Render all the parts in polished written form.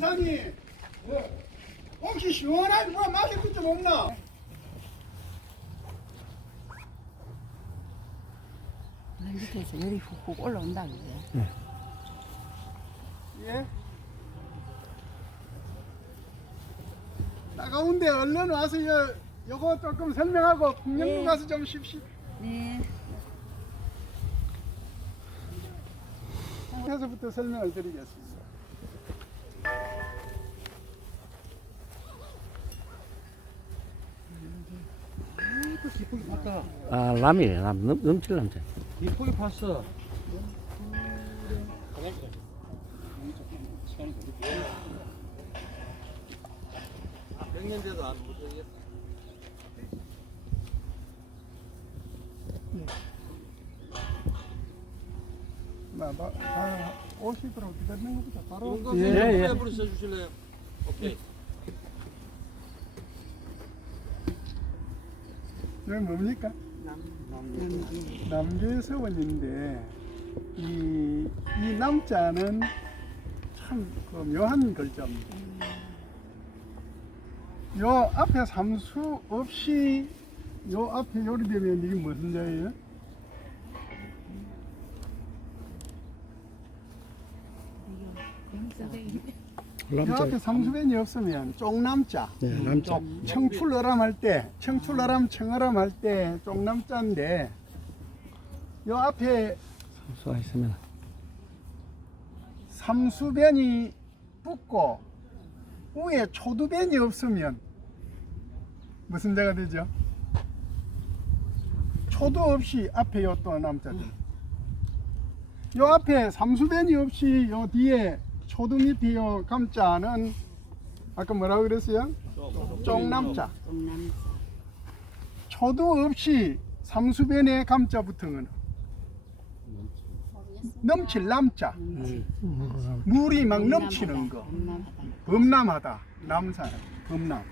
이산이 혹시 시원하게 뭐 마실 것 좀 없나? 밑에서 열이 훅훅 올라온다 그래. 예? 나가운데 얼른 와서 요거 조금 설명하고 풍령로 예. 가서 좀 쉽시. 네. 해서부터 설명을 드리겠습니다. 이쁘게 봤다. 아, 람이네, 람. 넘칠 남자. 이쁘게 봤어. 백년제도 안 묻어야겠다. 오시도록 기다리는 것보다 바로. 이건 예, 예. 랩으로 써주실래요? 오케이. 여기 뭡니까? 남계서원인데 이 남자는 참 그 묘한 글자입니다. 요 앞에 삼수 없이 요 앞에 요리되면 이게 무슨 자예요? 요 앞에 삼수변이 없으면 쪽남자. 네, 남자. 청출어람 할 때, 청출어람 청어람 할 때 쪽남자인데 요 앞에 수가 있으면. 삼수변이 붙고 위에 초두변이 없으면 무슨 자가 되죠? 초두 없이 앞에 요 또 남자들. 요 앞에 삼수변이 없이 요 뒤에 초두 밑에 요 감자는 아까 뭐라고 그랬어요? 쪽남자. 초두 없이 삼수변에 감자 붙은 거는 넘칠 남자. 물이 막 넘치는 거. 범람하다. 남산. 범람.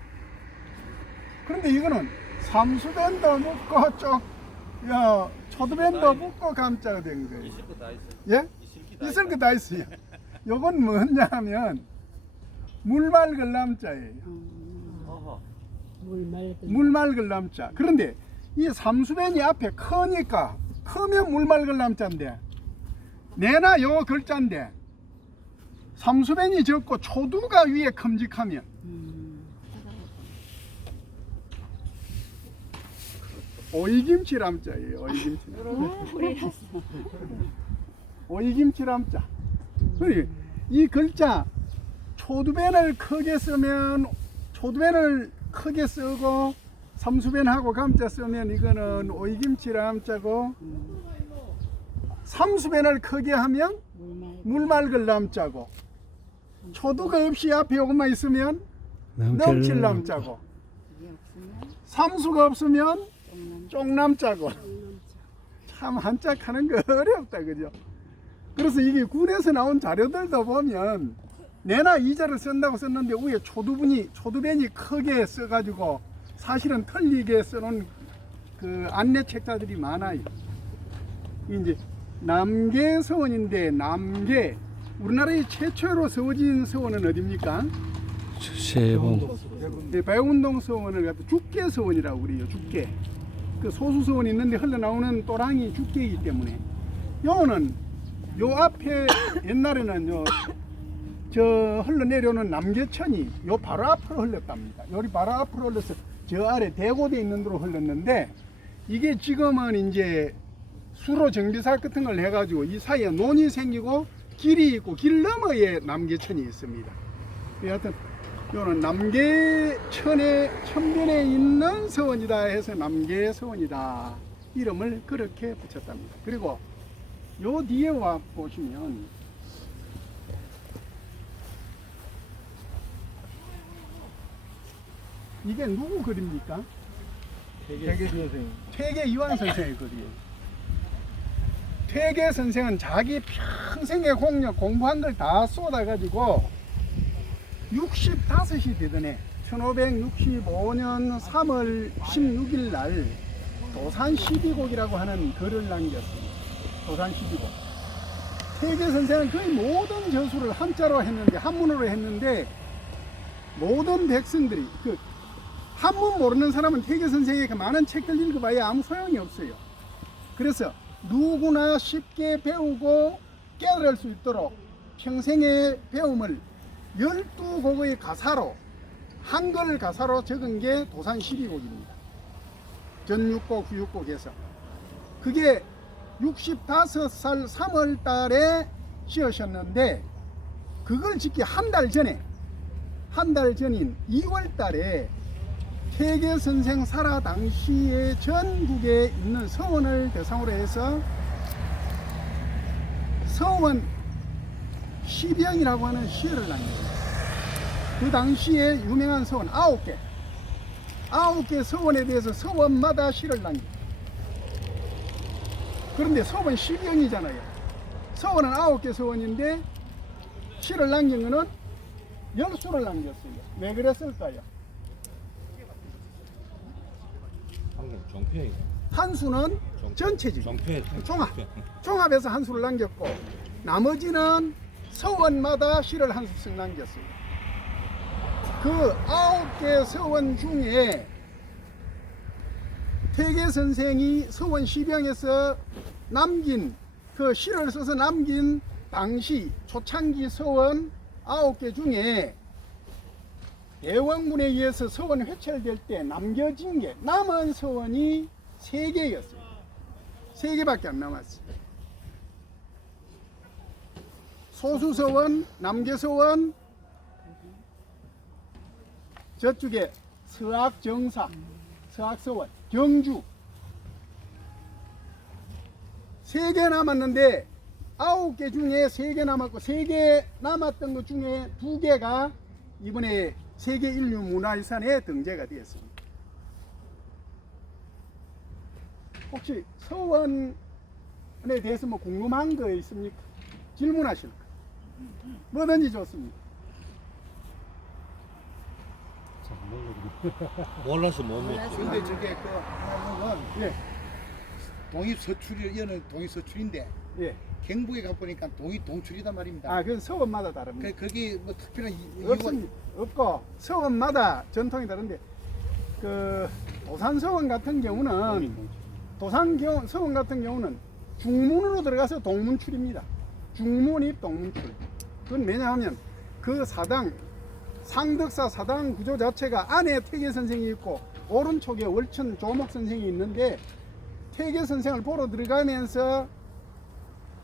그런데 이거는 삼수변도 묻고 초두변도 묻고 감자가 된 거예요. 있을 거 다 있어. 예? 있을 거 다 있어요. 요건 뭐냐 하면 물 맑을 남자예요. 어허. 물 맑을 남자. 그런데 이 삼수변이 앞에 크니까 크면 물 맑을 남자인데 내나 요 글자인데 삼수변이 적고 초두가 위에 큼직하면 오이김치 남자예요. 오이김치. 오이김치 남자. 그리 이 글자 초두변을 크게 쓰면 초두변을 크게 쓰고 삼수변하고 감자 쓰면 이거는 오이김치 남자고 삼수변을 크게 하면 물 맑을 남자고 초두가 없이 앞에 요것만 있으면 넘칠 남자고 삼수가 없으면 쪽남자고 참 한자 하는 거 어렵다 그죠? 그래서 이게 군에서 나온 자료들도 보면 내나 이자를 쓴다고 썼는데 위에 초두변이 크게 써가지고 사실은 틀리게 써놓은 그 안내 책자들이 많아요. 이제 남계서원인데 남계 우리나라의 최초로 세워진 서원은 어디입니까? 세봉. 네, 배운동 서원을 갖다 죽계서원이라고 그래요. 죽계. 그 소수서원이 있는데 흘러나오는 또랑이 죽계이기 때문에 요거는 요 앞에 옛날에는 저 흘러내려오는 남계천이 요 바로 앞으로 흘렀답니다. 요리 바로 앞으로 흘러서 저 아래 대고대 있는 데로 흘렀는데 이게 지금은 이제 수로 정비사 같은 걸 해가지고 이 사이에 논이 생기고 길이 있고 길 너머에 남계천이 있습니다. 여하튼 요는 남계천의 천변에 있는 서원이다 해서 남계서원이다 이름을 그렇게 붙였답니다. 그리고 요 뒤에 와 보시면 이게 누구 그립니까? 퇴계 이완 선생의 글이에요. 퇴계 선생은 자기 평생의 공력 공부한 걸 다 쏟아가지고 65이 되던 해 1565년 3월 16일 날 도산 12곡이라고 하는 글을 남겼습니다. 도산 12곡. 태계 선생은 거의 모든 저수를 한자로 했는데, 한문으로 했는데, 모든 백성들이, 그, 한문 모르는 사람은 태계 선생의 그 많은 책들 읽어봐야 아무 소용이 없어요. 그래서 누구나 쉽게 배우고 깨달을 수 있도록 평생의 배움을 12곡의 가사로, 한글 가사로 적은 게 도산 12곡입니다. 전육곡, 후육곡에서. 그게 65살 3월 달에 지으셨는데, 그걸 짓기 한 달 전인 2월 달에 태계 선생 살아 당시에 전국에 있는 서원을 대상으로 해서 서원 시병이라고 하는 시를 남깁니다. 그 당시에 유명한 서원 9개 서원에 대해서 서원마다 시를 남깁니다. 그런데 서원 시병이잖아요. 서원은 9개 서원인데 시를 남긴 거는 10수를 남겼어요. 왜 그랬을까요? 방금 정패. 한 수는 전체지. 정패. 종합해서 한 수를 남겼고, 나머지는 서원마다 시를 한 수씩 남겼어요. 그 9개 서원 중에 태계 선생이 서원 시병에서 남긴, 그 시를 써서 남긴 당시 초창기 서원 9개 중에 대왕군에 의해서 서원이 회찰될 때 남겨진 게, 남은 서원이 3개였어요. 3개밖에 안 남았어요. 소수서원, 남계서원, 저쪽에 서학정사, 서학서원, 경주. 3개 남았는데 9개 중에 3개 남았고, 3개 남았던 것 중에 2개가 이번에 세계 인류 문화유산에 등재가 되었습니다. 혹시 서원에 대해서 뭐 궁금한 거 있습니까? 질문하실 거. 뭐든지 좋습니다. 몰라서 못 맺지. 근데 저게 그 하나는 예, 동입서출이 이거는 동입서출인데 예. 경북에 가보니까 동출이단 말입니다. 아, 그건 서원마다 다릅니다. 거기 뭐 특별한 이유가 없습니다. 없고 서원마다 전통이 다른데, 그 도산서원 같은 경우는 서원 같은 경우는 중문으로 들어가서 동문출입니다. 중문입 동문출. 그건 왜냐하면 그 사당, 상덕사 사당 구조 자체가 안에 태계 선생이 있고 오른쪽에 월천 조목 선생이 있는데, 태계 선생을 보러 들어가면서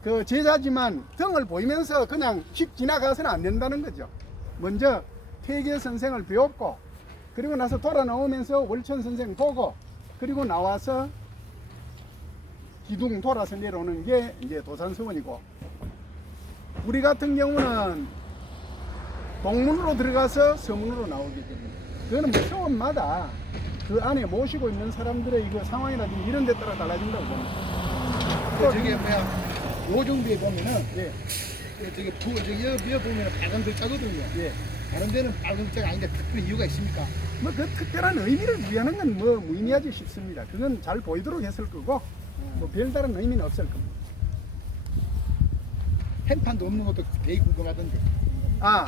그 제자지만 등을 보이면서 그냥 휙 지나가서는 안 된다는 거죠. 먼저 태계 선생을 배웠고, 그리고 나서 돌아 나오면서 월천 선생 보고, 그리고 나와서 기둥 돌아서 내려오는 게 이제 도산서원이고, 우리 같은 경우는 동문으로 들어가서 서문으로 나오게 됩니다. 그거는 뭐 서원마다 그 안에 모시고 있는 사람들의 이거 상황이라든지 이런 데 따라 달라진다고 봅니다. 저게 뭐야 요정비에 보면은 예, 저기 여기 보면은 빨간 글자거든요. 예. 다른 데는 빨간 글자가 아닌데 특별한 이유가 있습니까? 뭐 그 특별한 의미를 부여하는 건 뭐 무의미하지 싶습니다. 그건 잘 보이도록 했을 거고, 뭐 별다른 의미는 없을 겁니다. 펜판도 없는 것도 되게 궁금하던데. 아,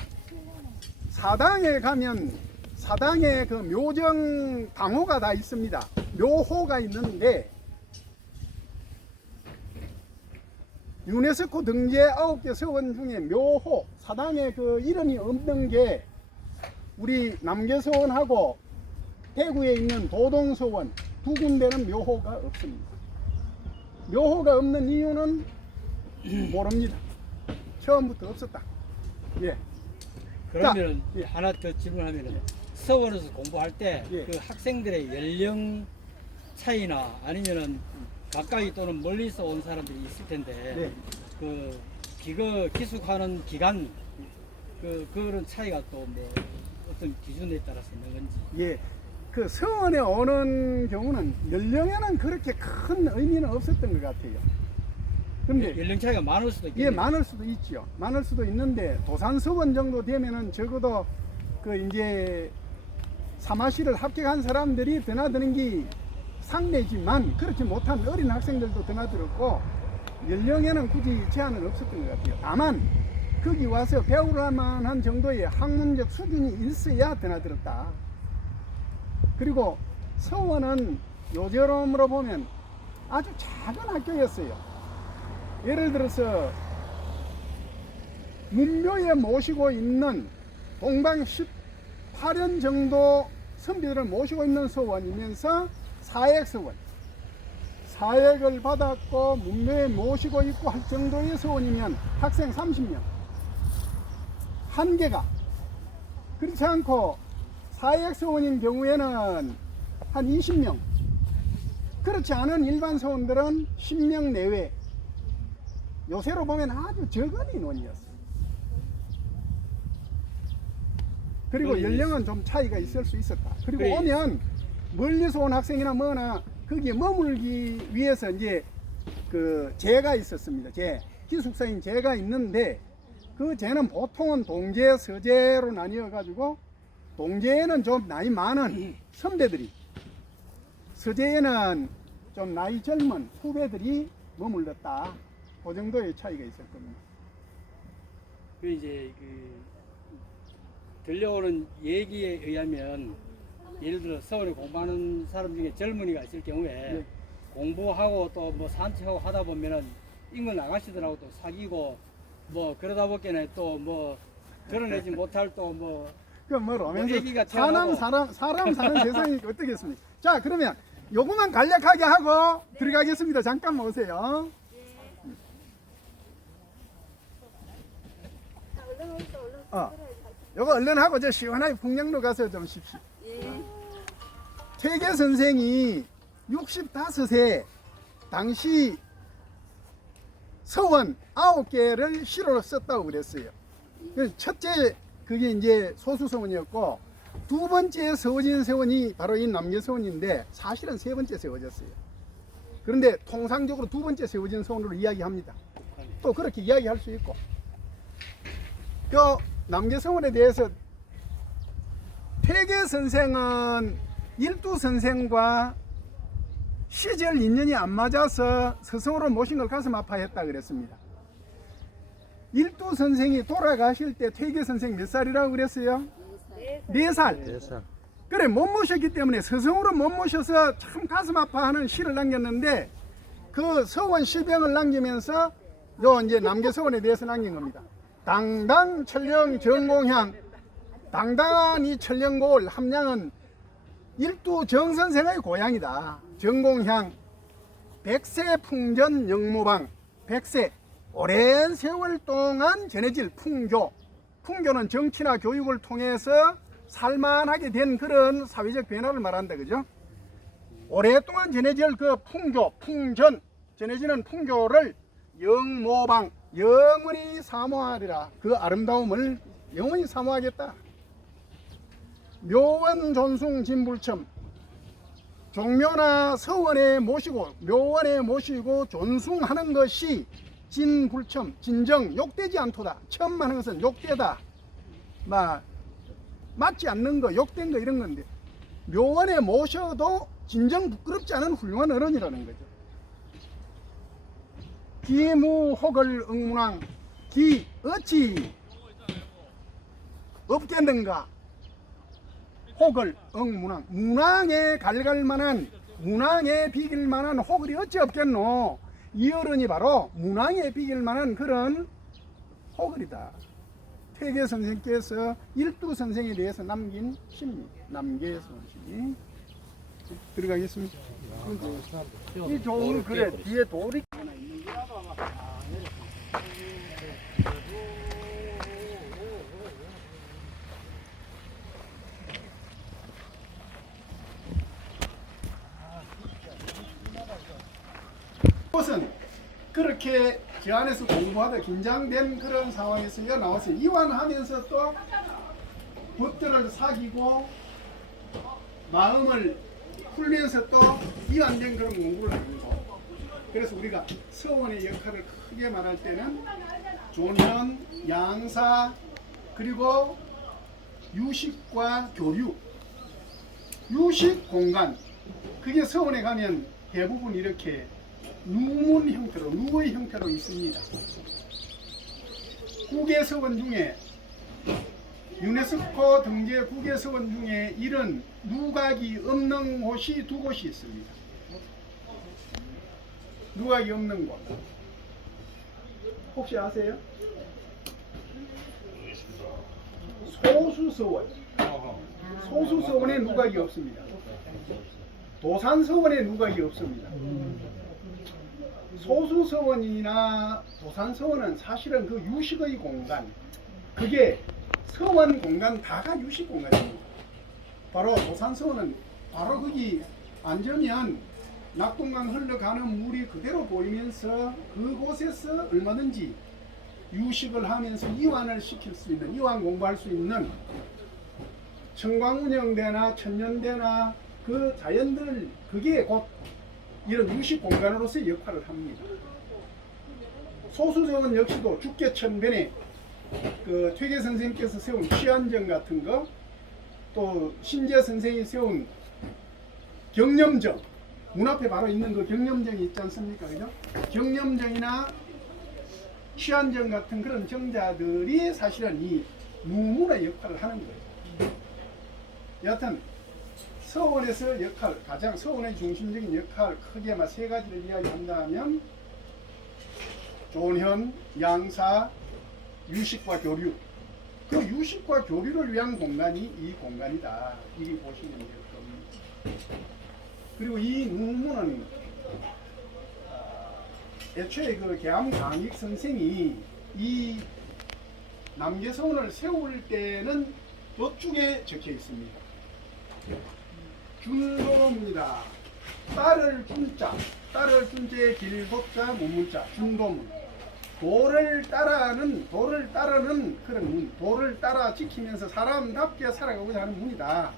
사당에 가면 사당에 그 묘정 방호가 다 있습니다. 묘호가 있는데, 유네스코 등재 9개 서원 중에 묘호, 사당에 그 이름이 없는 게 우리 남계서원하고 대구에 있는 도동서원 두 군데는 묘호가 없습니다. 묘호가 없는 이유는 모릅니다. 처음부터 없었다. 예. 그러면 자, 예. 하나 더 질문하면은 서원에서 공부할 때 그 예. 학생들의 연령 차이나 아니면은 가까이 또는 멀리서 온 사람들이 있을 텐데 네. 그 기숙하는 기간 그런 차이가 또 뭐 어떤 기준에 따라서 있는 건지. 예. 그 서원에 오는 경우는 연령에는 그렇게 큰 의미는 없었던 것 같아요. 근데 연령 차이가 많을 수도 있겠네요. 예, 많을 수도 있죠. 많을 수도 있는데 도산서원 정도 되면은 적어도 그 이제 사마시를 합격한 사람들이 드나드는 게 상대지만 그렇지 못한 어린 학생들도 드나들었고, 연령에는 굳이 제한은 없었던 것 같아요. 다만 거기 와서 배울 만한 정도의 학문적 수준이 있어야 드나들었다. 그리고 서원은 요즘으로 보면 아주 작은 학교였어요. 예를 들어서 문묘에 모시고 있는 동방 18년 정도 선비들을 모시고 있는 서원이면서 사액서원, 사액을 받았고 문묘에 모시고 있고 할 정도의 서원이면 학생 30명, 한 개가. 그렇지 않고 사액서원인 경우에는 한 20명, 그렇지 않은 일반 서원들은 10명 내외. 요새로 보면 아주 적은 인원이었어요. 그리고 연령은 좀 차이가 있을 수 있었다. 그리고 그래. 오면 멀리서 온 학생이나 뭐나 거기에 머물기 위해서 이제 그 제가 있었습니다. 기숙사인 제가 있는데 그 제는 보통은 동제, 서제로 나뉘어 가지고 동제에는 좀 나이 많은 선배들이, 서제에는 좀 나이 젊은 후배들이 머물렀다. 그 정도의 차이가 있었거든요. 그 이제 그 들려오는 얘기에 의하면 예를 들어 서울에 공부하는 사람 중에 젊은이가 있을 경우에 네. 공부하고 또 뭐 산책하고 하다 보면은 인근 아가씨들하고 또 사귀고 뭐 그러다 보니까 또 뭐 드러내지 못할 또 뭐 그 뭐로 뭐 애기가 사람 사는 세상이 어떻겠습니까? 자, 그러면 요거만 간략하게 하고 들어가겠습니다. 잠깐만 오세요. 요거 얼른 하고 저 시원하게 풍령로 가서 좀 쉽시오. 퇴계 선생이 65세 당시 서원 9개를 시로 썼다고 그랬어요. 그래서 첫째 그게 이제 소수서원이었고, 두 번째 세워진 서원이 바로 이 남계서원인데 사실은 세 번째 세워졌어요. 그런데 통상적으로 두 번째 세워진 서원으로 이야기합니다. 또 그렇게 이야기할 수 있고, 그 남계서원에 대해서 퇴계 선생은 일두 선생과 시절 인연이 안 맞아서 스승으로 모신 걸 가슴 아파했다 그랬습니다. 일두 선생이 돌아가실 때 퇴계 선생 몇 살이라고 그랬어요? 4살. 4살. 그래, 못 모셨기 때문에 스승으로 못 모셔서 참 가슴 아파하는 시를 남겼는데, 그 서원 시병을 남기면서 요 이제 남계서원에 대해서 남긴 겁니다. 당당 천령 정공향, 당당한 이 천령고을 함량은 일두 정선생의 고향이다. 정공향, 백세 풍전 영모방, 백세 오랜 세월 동안 전해질 풍교, 풍교는 정치나 교육을 통해서 살만하게 된 그런 사회적 변화를 말한다, 그죠? 오랫동안 전해질 그 풍교, 풍전, 전해지는 풍교를 영모방, 영원히 사모하리라. 그 아름다움을 영원히 사모하겠다. 묘원 존숭 진불첨, 종묘나 서원에 모시고 묘원에 모시고 존숭하는 것이 진불첨, 진정 욕되지 않도다. 첨하는 것은 욕되다, 맞지 않는 거, 욕된 거 이런 건데, 묘원에 모셔도 진정 부끄럽지 않은 훌륭한 어른이라는 거죠. 기무혹을 응문왕, 기 어찌 없겠는가? 혹을 응문왕, 문왕에 갈갈만한, 문왕에 비길만한 혹을이 어찌 없겠노? 이 어른이 바로 문왕에 비길만한 그런 혹을이다. 퇴계 선생께서 일두 선생에 대해서 남긴 시입니다. 남계선시. 들어가겠습니다. 이 좋은 글에 뒤에 돌이 하나 있는 게 것은 그렇게 저 안에서 공부하다 긴장된 그런 상황에서 나와서 이완하면서 또 벗들을 사귀고 마음을 풀면서 또 이완된 그런 공부를 하는 거. 그래서 우리가 서원의 역할을 크게 말할 때는 조년, 양사, 그리고 유식과 교류, 유식 공간, 그게 서원에 가면 대부분 이렇게 누문 형태로, 누의 형태로 있습니다. 국외서원 중에 유네스코 등재 국외서원 중에 이런 누각이 없는 곳이 2곳이 있습니다. 누각이 없는 곳 혹시 아세요? 소수서원, 소수서원에 누각이 없습니다. 도산서원에 누각이 없습니다. 소수서원이나 도산서원은 사실은 그 유식의 공간, 그게 서원 공간 다가 유식 공간입니다. 바로 도산서원은 바로 거기 앉으면 낙동강 흘러가는 물이 그대로 보이면서 그곳에서 얼마든지 유식을 하면서 이완을 시킬 수 있는, 이완 공부할 수 있는 청광운영대나 천년대나 그 자연들, 그게 곧 이런 유식 공간으로서의 역할을 합니다. 소수정은 역시도 죽계천변에 그 퇴계 선생님께서 세운 취안정 같은 거, 또 신재 선생이 세운 경념정, 문 앞에 바로 있는 그 경념정이 있지 않습니까? 그죠? 경념정이나 취안정 같은 그런 정자들이 사실은 이 누문의 역할을 하는 거예요. 여하튼 서원에서 역할, 가장 서원의 중심적인 역할, 크게 막 3가지를 이야기한다면 존현, 양사, 유식과 교류. 그 유식과 교류를 위한 공간이 이 공간이다. 이리 보시면 될 겁니다. 그리고 이 누문은 애초에 그 계암 강익 선생이 이 남계서원을 세울 때는 이쪽에 적혀 있습니다. 준도문이다. 딸을 준자, 딸을 준자의 길고자 문문자, 준도문. 도를 따르는 그런 문, 도를 따라 지키면서 사람답게 살아가고자 하는 문이다.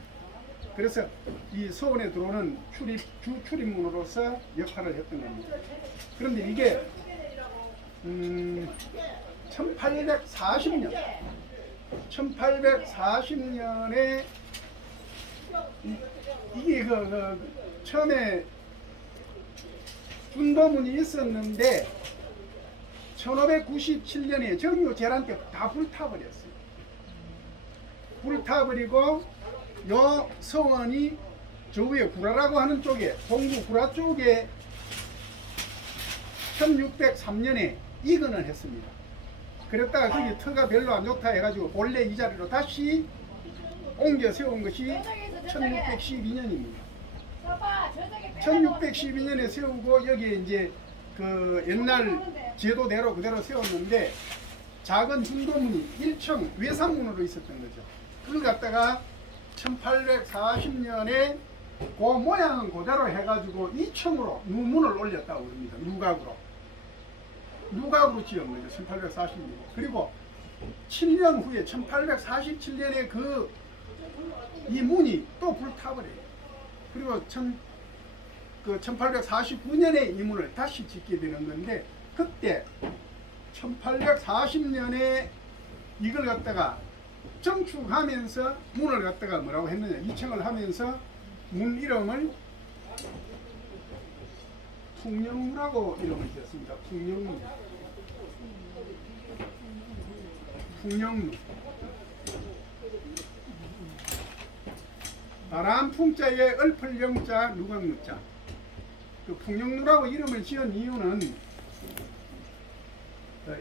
그래서 이 서원에 들어오는 출입문으로서 역할을 했던 겁니다. 그런데 이게 1840년에 이게 처음에 준도문이 있었는데 1597년에 정유재란 때 다 불타버렸어요. 불타버리고 요 서원이 저 위에 구라라고 하는 쪽에, 동구 구라 쪽에 1603년에 이건을 했습니다. 그랬다가 거기 터가 별로 안 좋다 해가지고 본래 이 자리로 다시 옮겨 세운 것이 1612년입니다. 1612년에 세우고 여기에 이제 그 옛날 제도대로 그대로 세웠는데 작은 준도문이 1층 외상문으로 있었던 거죠. 그걸 갖다가 1840년에 그 모양은 그대로 해가지고 2층으로 누문을 올렸다고 합니다. 누각으로 지은 거죠. 1840년. 그리고 7년 후에 1847년에 이 문이 또 불타버려요. 그리고 1849년에 이 문을 다시 짓게 되는 건데, 그때 1840년에 이걸 갖다가 정축하면서 문을 갖다가 뭐라고 했느냐, 2층을 하면서 문 이름을 풍령루라고 이름을 지었습니다. 풍령루. 바람 풍자에 얼풀 영자, 누각루자. 그 풍령루라고 이름을 지은 이유는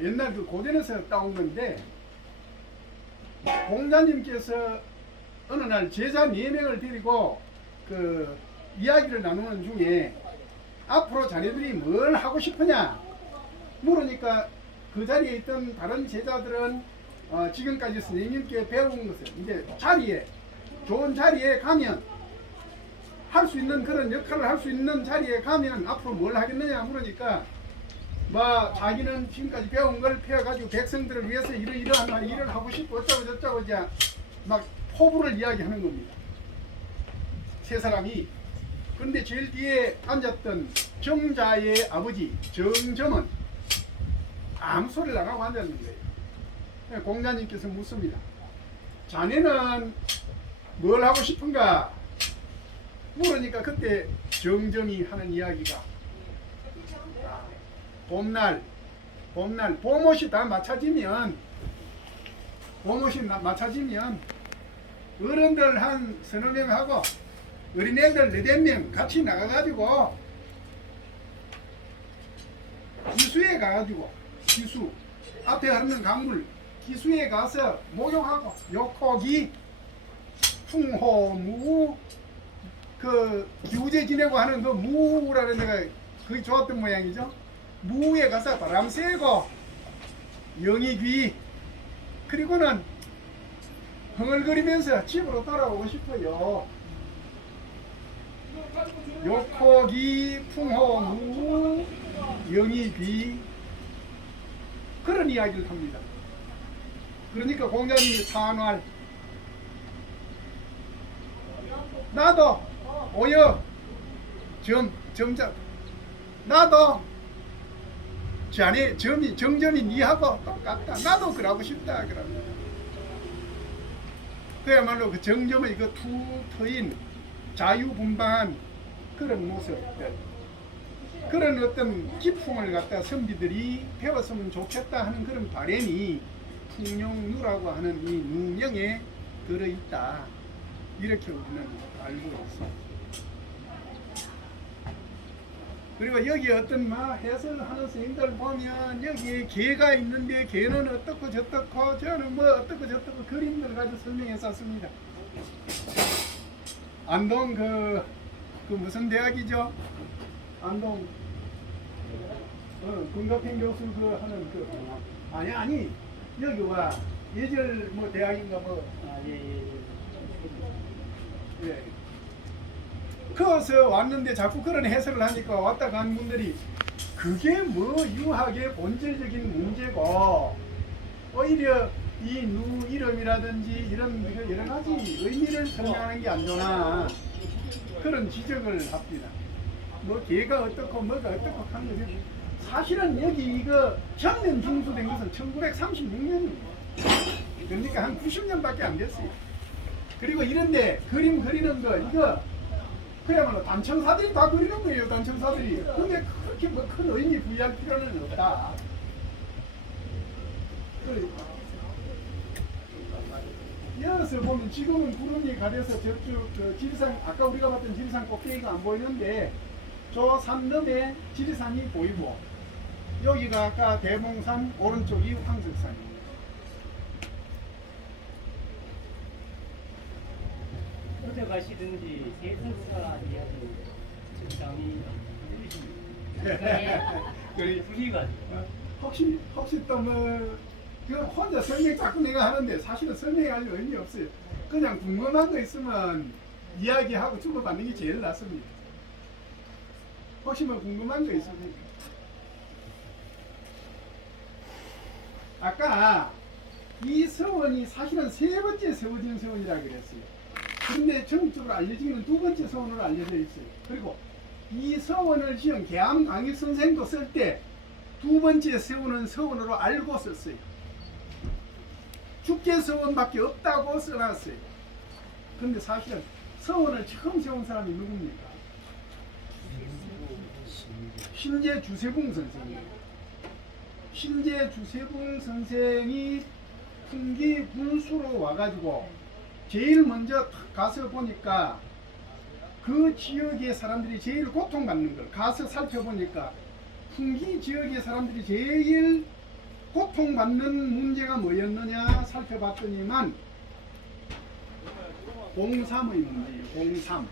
옛날 그 고전에서 따온 건데, 공자님께서 어느 날 제자 4명을 데리고 그 이야기를 나누는 중에 앞으로 자네들이 뭘 하고 싶으냐 물으니까 그 자리에 있던 다른 제자들은 지금까지 선생님께 배운 것을 이제 좋은 자리에 가면 할 수 있는 그런 역할을 할 수 있는 자리에 가면 앞으로 뭘 하겠느냐 물으니까 자기는 지금까지 배운 걸 펴가지고 백성들을 위해서 이러한 일을 하고 싶고 어쩌고 저쩌고 이제 막 포부를 이야기하는 겁니다. 세 사람이. 그런데 제일 뒤에 앉았던 정자의 아버지 정점은 아무 소리를 안 하고 앉았는 거예요. 공자님께서 묻습니다. 자네는 뭘 하고 싶은가 물으니까 그때 정점이 하는 이야기가 봄날 봄옷이 다 맞춰지면 어른들 한 서너 명하고 어린애들 4-5명 같이 나가가지고 기수에 가가지고 기수 앞에 흐르는 강물 기수에 가서 목욕하고 요코기 풍호무 그 기우제 지내고 하는 그 무라는 데가 그게 좋았던 모양이죠. 무에 가서 바람 쐬고 영희귀 그리고는 흥얼거리면서 집으로 돌아오고 싶어요. 요코기 풍호무 영희귀 그런 이야기를 합니다. 그러니까 공자님이 산활 나도 오여 점자 나도 자네 정점이 니하고 똑같다. 나도 그러고 싶다. 그럽니다. 그야말로 그 정점의 그 투터인 자유분방한 그런 모습들 그런 어떤 기품을 갖다 선비들이 배웠으면 좋겠다 하는 그런 바람이 풍룡누라고 하는 이 누명에 들어있다. 이렇게 우리는 알고 있습니다. 그리고 여기 어떤 해설하는 선생님들 보면 여기에 개가 있는데 개는 어떻고 저떻고 저는 뭐 어떻고 저떻고 그림들 가지고 설명해서 씁니다. 안동 그 무슨 대학이죠? 안동 금갑행 교수 그 하는 그 아니 여기 와 예절 뭐 대학인가 뭐 예. 거기서 왔는데 자꾸 그런 해설을 하니까 왔다 간 분들이 그게 뭐 유학의 본질적인 문제고 오히려 이 누 이름이라든지 이런 여러 가지 의미를 설명하는 게 안 좋나 그런 지적을 합니다. 뭐 개가 어떻고 뭐가 어떻고 하는 거죠. 사실은 여기 이거 전면 중수된 것은 1936년입니다. 그러니까 한 90년밖에 안 됐어요. 그리고 이런데 그림 그리는 거 이거 그야말로 단청사들이 다 그리는 거예요. 단청사들이. 근데 그렇게 뭐 큰 의미 부여할 필요는 없다. 여기서 보면 지금은 구름이 가려서 저쪽 그 지리산 아까 우리가 봤던 지리산 꼭대기가 안 보이는데 저 산 너머에 지리산이 보이고 여기가 아까 대봉산 오른쪽이 황석산입니다. 어디 가시든지 세상사 이야기 적당히 그리 부리가 혹시 또 뭐 혼자 설명 자꾸 내가 하는데 사실은 설명할 의미 없어요. 그냥 궁금한 거 있으면 이야기하고 주고받는 게 제일 낫습니다. 혹시 뭐 궁금한 거 있습니까? 아까 이 서원이 사실은 3번째 세워진 서원이라고 그랬어요. 그런데 전국적으로 알려지기는 2번째 서원으로 알려져 있어요. 그리고 이 서원을 지은 계암 강익 선생도 쓸 때 2번째 세우는 서원으로 알고 썼어요. 죽게 서원밖에 없다고 써놨어요. 그런데 사실은 서원을 처음 세운 사람이 누굽니까? 신제 주세붕 선생이에요. 신제 주세붕 선생이 풍기 군수로 와가지고 제일 먼저 가서 보니까 그 지역의 사람들이 제일 고통받는 걸 가서 살펴보니까 풍기 지역의 사람들이 제일 고통받는 문제가 뭐였느냐 살펴봤더니만 공삼의 문제예요. 공삼.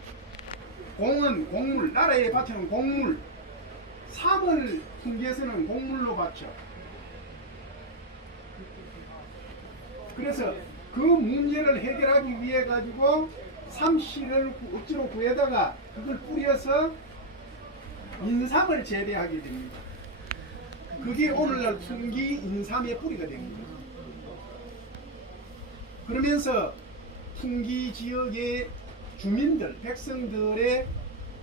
공은 곡물, 나라에 바치는 곡물. 삼을 풍기에서는 곡물로 바쳐. 그래서 그 문제를 해결하기 위해 가지고 삼씨를 억지로 구해다가 그걸 뿌려서 인삼을 재배하게 됩니다. 그게 오늘날 풍기 인삼의 뿌리가 됩니다. 그러면서 풍기 지역의 주민들, 백성들의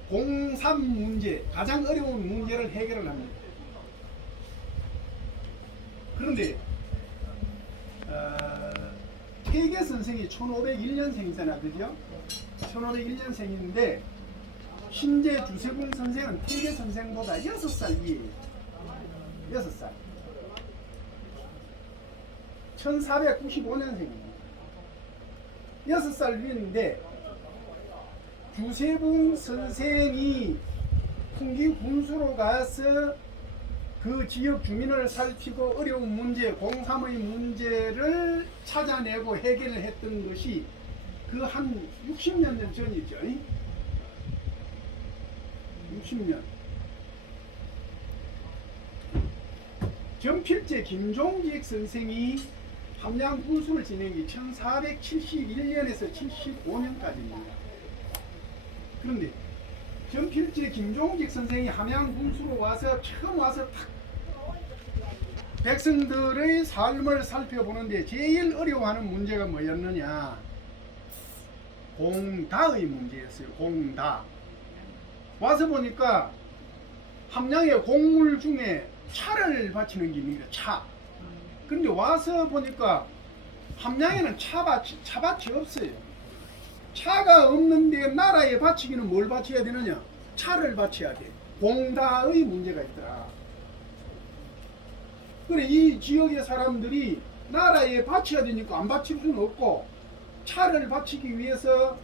공삼 문제, 가장 어려운 문제를 해결을 합니다. 그런데 퇴계 선생이 1501년생이잖아, 그죠? 1501년생인데 신제 주세붕 선생은 퇴계 선생보다 6살 위에 6살. 1495년생입니다. 6살 위인데 주세붕 선생이 풍기 군수로 가서 그 지역 주민을 살피고 어려운 문제, 공삼의 문제를 찾아내고 해결을 했던 것이 그 한 60년 전이죠. 60년. 전필제 김종직 선생이 함양 군수를 지낸 게 1471년에서 75년까지입니다. 그런데 전필제 김종직 선생이 함양 군수로 와서 처음 와서 탁 백성들의 삶을 살펴보는데 제일 어려워하는 문제가 뭐였느냐? 공다의 문제였어요. 공다. 와서 보니까 함양의 곡물 중에 차를 바치는 게 있습니다. 차. 그런데 와서 보니까 함양에는 차밭이 없어요. 차가 없는데 나라에 바치기는 뭘 바쳐야 되느냐? 차를 바쳐야 돼. 공다의 문제가 있더라. 그래 이 지역의 사람들이 나라에 바쳐야 되니까 안 바칠 수는 없고 차를 바치기 위해서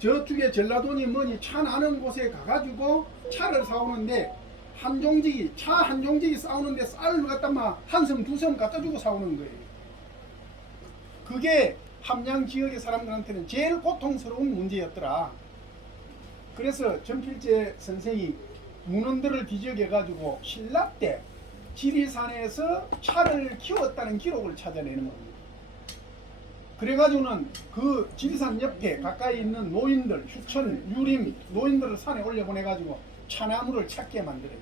저쪽에 전라도니 뭐니 차 나는 곳에 가가지고 차를 사오는데 차 한 종직이 싸우는데 쌀을 갖다 막 한 섬 두 섬 갖다 주고 싸우는 거예요. 그게 함양 지역의 사람들한테는 제일 고통스러운 문제였더라. 그래서 전필제 선생이 문헌들을 뒤적여 가지고 신라 때 지리산에서 차를 키웠다는 기록을 찾아내는 겁니다. 그래가지고는 그 지리산 옆에 가까이 있는 노인들, 휴천, 유림 노인들을 산에 올려보내가지고 차나무를 찾게 만들어요.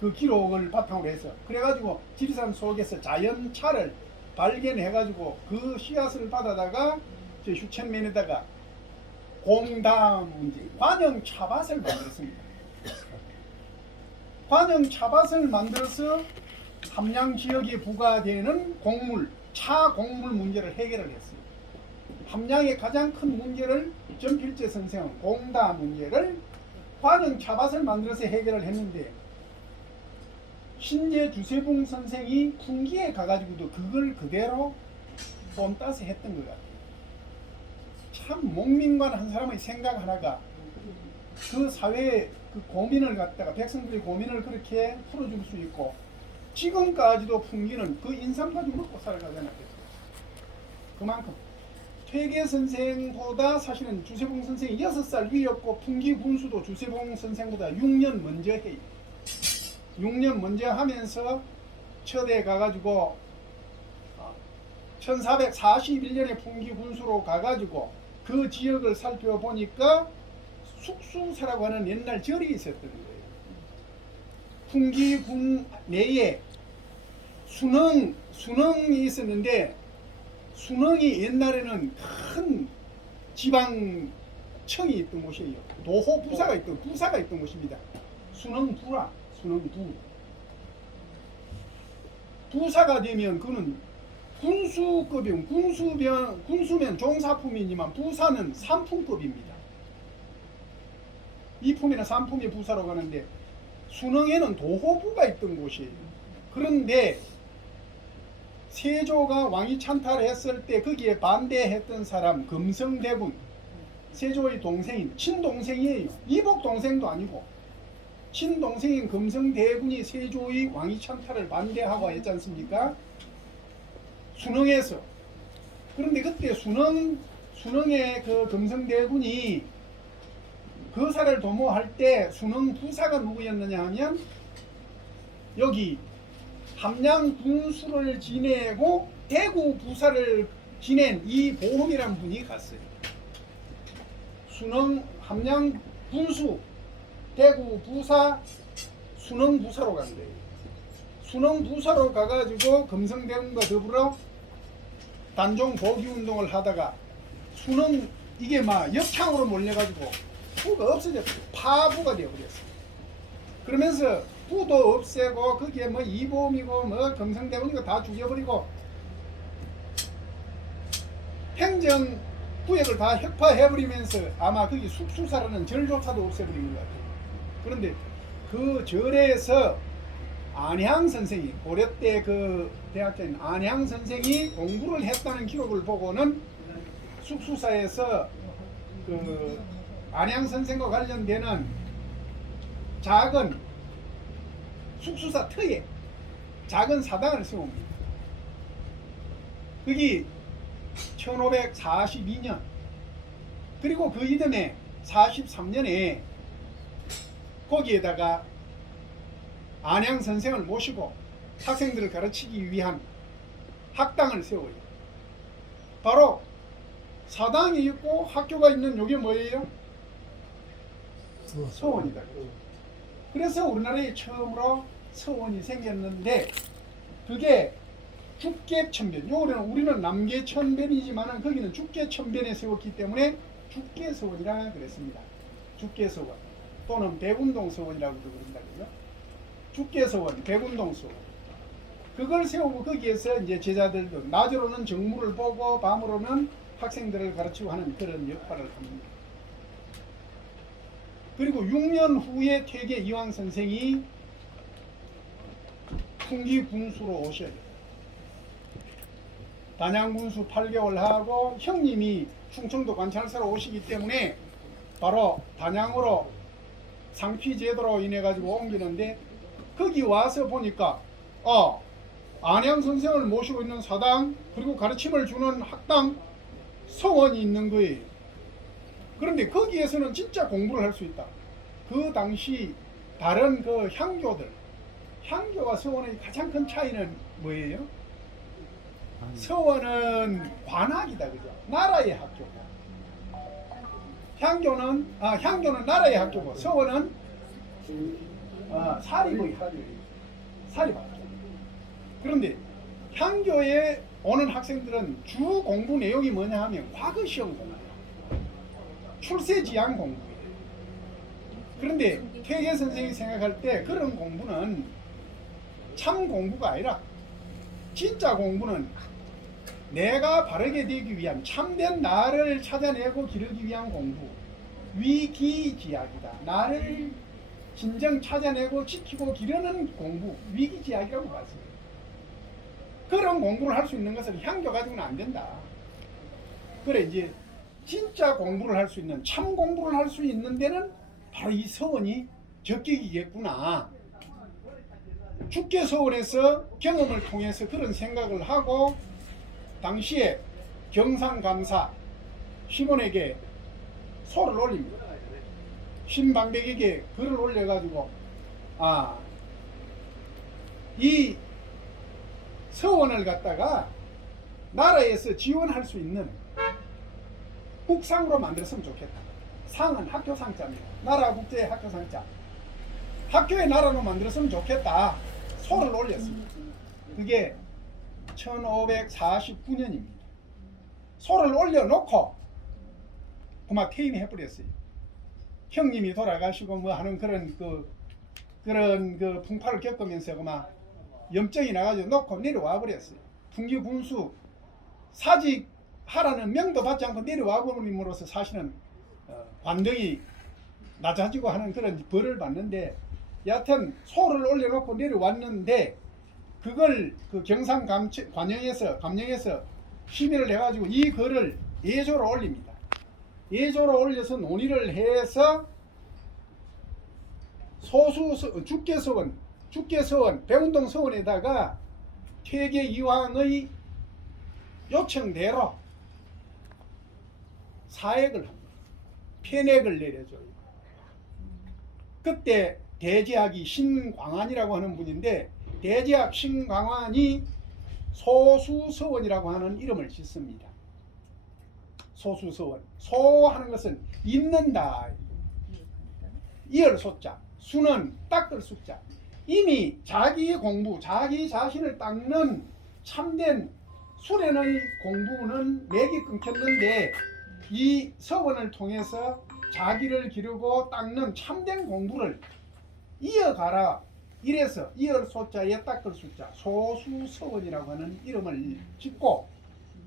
그 기록을 바탕으로 해서. 그래가지고 지리산 속에서 자연 차를 발견해가지고 그 씨앗을 받아다가 저 휴천면에다가 공다 문제, 관영 차밭을 만들었습니다. 관영 차밭을 만들어서 함양 지역에 부과되는 곡물, 차 곡물 문제를 해결을 했어요. 함양의 가장 큰 문제를 전필제 선생은 공다 문제를 관영 차밭을 만들어서 해결을 했는데 신재 주세붕 선생이 풍기에 가가지고도 그걸 그대로 본따서 했던 것 같아요. 참 목민관 한 사람의 생각 하나가 그 사회의 그 고민을 갖다가 백성들의 고민을 그렇게 풀어줄 수 있고 지금까지도 풍기는 그 인삼 가지고 먹고 살아가잖아요. 그만큼 퇴계 선생보다 사실은 주세붕 선생이 6살 위였고 풍기 군수도 주세붕 선생보다 6년 먼저 해요. 6년 먼저 하면서 처대에 가가지고 1441년에 풍기 군수로 가가지고 그 지역을 살펴보니까 숙수사라고 하는 옛날 절이 있었던 거예요. 풍기군 내에 순흥이 있었는데 순흥이 옛날에는 큰 지방청이 있던 곳이에요. 도호부사가 있던 곳입니다. 순흥부라, 순흥부. 부사가 되면 그는 군수급이면 군수면 종사품이지만 부사는 삼품급입니다. 이품이나 삼품이 부사로 가는데 순흥에는 도호부가 있던 곳이에요. 그런데 세조가 왕위 찬탈했을 때 거기에 반대했던 사람 금성대군, 세조의 동생인 친동생이에요. 이복 동생도 아니고 친동생인 금성대군이 세조의 왕위 찬탈을 반대하고 했지 않습니까? 순흥에서. 그런데 그때 순흥의 그 금성대군이 거사를 도모할 때 순흥 부사가 누구였느냐 하면 여기 함양 군수를 지내고 대구 부사를 지낸 이보험이란 분이 갔어요. 순흥 함양 군수 대구 부사 순흥 부사로 간 거예요. 순흥 부사로 가가지고 금성대군과 더불어 단종 보기 운동을 하다가 순흥 이게 막 역창으로 몰려가지고 부가 없어졌어요. 파부가 되어버렸어요. 그러면서 부도 없애고 거기에 뭐 이보험이고 뭐 금성대군이고 다 죽여버리고 행정 구역을 다 혁파해버리면서 아마 거기 숙수사라는 절조차도 없애버린 것 같아요. 그런데 그 절에서 안향 선생이 고려 때 그 대학교인 안향 선생이 공부를 했다는 기록을 보고는 숙수사에서 그 안향 선생과 관련되는 작은 숙수사 터에 작은 사당을 세웁니다. 그게 1542년 그리고 그 이듬해 43년에 거기에다가 안향 선생을 모시고 학생들을 가르치기 위한 학당을 세워요. 바로 사당이 있고 학교가 있는 이게 뭐예요? 서원이다. 그래서 우리나라에 처음으로 서원이 생겼는데 그게 죽계천변. 요거는 우리는 남계천변이지만은 거기는 죽계천변에 세웠기 때문에 죽계서원이라 그랬습니다. 죽계서원 또는 백운동서원이라고도 그런다 그죠? 죽계서원, 백운동서원. 그걸 세우고 거기에서 이제 제자들도 낮으로는 정무를 보고 밤으로는 학생들을 가르치고 하는 그런 역할을 합니다. 그리고 6년 후에 퇴계 이황 선생이 풍기군수로 오셔요. 단양군수 8개월 하고 형님이 충청도 관찰사로 오시기 때문에 바로 단양으로 상피제도로 인해 가지고 옮기는데 거기 와서 보니까 안양 선생을 모시고 있는 사당 그리고 가르침을 주는 학당 서원이 있는 거예요. 그런데 거기에서는 진짜 공부를 할 수 있다. 그 당시 다른 그 향교와 서원의 가장 큰 차이는 뭐예요? 서원은 관학이다, 그죠? 나라의 학교고. 향교는 나라의 학교고, 서원은 사립의 학교예요. 사립학교. 그런데 향교에 오는 학생들은 주 공부 내용이 뭐냐 하면 과거 시험 공부, 출세지향 공부예요. 그런데 퇴계 선생이 생각할 때 그런 공부는 참 공부가 아니라 진짜 공부는 내가 바르게 되기 위한 참된 나를 찾아내고 기르기 위한 공부, 위기지약이다. 나를 진정 찾아내고 지키고 기르는 공부, 위기지약이라고 봤습니다. 그런 공부를 할 수 있는 것은 향교 가지고는 안 된다. 그래 이제 진짜 공부를 할 수 있는 참 공부를 할 수 있는 데는 바로 이 서원이 적격이겠구나. 죽계서원에서 경험을 통해서 그런 생각을 하고 당시에 경상감사 시몬에게 소를 올립니다. 신방백에게 글을 올려가지고 이 서원을 갖다가 나라에서 지원할 수 있는 국상으로 만들었으면 좋겠다. 상은 학교상자입니다. 나라 국제 학교상자. 학교의 나라로 만들었으면 좋겠다. 소를 올렸습니다. 그게 1549년입니다. 소를 올려놓고 그만 퇴임해버렸어요. 형님이 돌아가시고 뭐 하는 그런 그 풍파를 겪으면서 그만 염증이 나가지고 놓고 내려와 버렸어요. 풍기군수 사직하라는 명도 받지 않고 내려와 버림으로써 사실은 관등이 낮아지고 하는 그런 벌을 받는데 여하튼 소를 올려놓고 내려왔는데 그걸 그 경상감령에서 심의를 해가지고 이 글을 예조로 올립니다. 예조로 올려서 논의를 해서 죽계서원, 백운동서원에다가 퇴계 이황의 요청대로 사액을 합니다. 편액을 내려줘요. 그때 대제학이 신광환이라고 하는 분인데 대제학 신광환이 소수서원이라고 하는 이름을 짓습니다. 소수서원. 소하는 것은 있는다. 이을 소자. 수는 닦을 수자. 이미 자기의 공부, 자기 자신을 닦는 참된 수련의 공부는 맥이 끊겼는데 이 서원을 통해서 자기를 기르고 닦는 참된 공부를 이어가라. 이래서 이을 소자에 닦을 수자 소수서원이라고 하는 이름을 짓고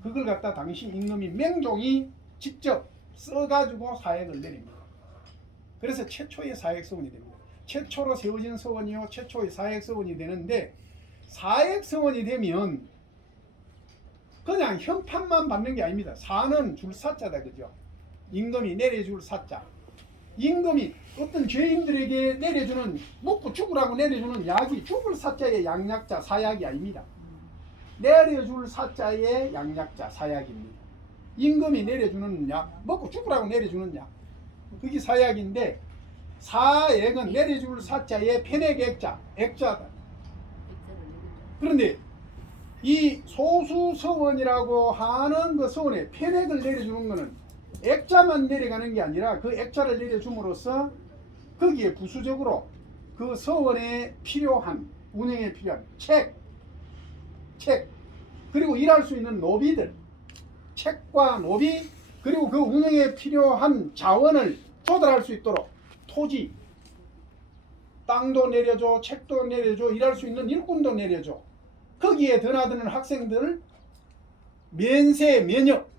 그걸 갖다 당시 임금인 맹종이 직접 써가지고 사액을 내립니다. 그래서 최초의 사액서원이 됩니다. 최초로 세워진 서원이요 최초의 사액 서원이 되는데, 사액 서원이 되면 그냥 현판만 받는 게 아닙니다. 사는 줄 사자다, 그죠? 임금이 내려줄 사자. 임금이 어떤 죄인들에게 내려주는, 먹고 죽으라고 내려주는 약이 죽을 사자의 양약자 사약이 아닙니다. 내려줄 사자의 양약자 사약입니다. 임금이 내려주는 약, 먹고 죽으라고 내려주는 약, 그게 사약인데, 사액은 내려줄 사자의 편액 액자, 액자다. 그런데 이 소수서원이라고 하는 그 서원에 편액을 내려주는 것은 액자만 내려가는 게 아니라, 그 액자를 내려줌으로써 거기에 부수적으로 그 서원에 필요한, 운영에 필요한 책, 그리고 일할 수 있는 노비들, 책과 노비, 그리고 그 운영에 필요한 자원을 조달할 수 있도록 토지, 땅도 내려줘, 책도 내려줘, 일할 수 있는 일꾼도 내려줘. 거기에 드나드는 학생들 면세, 면역,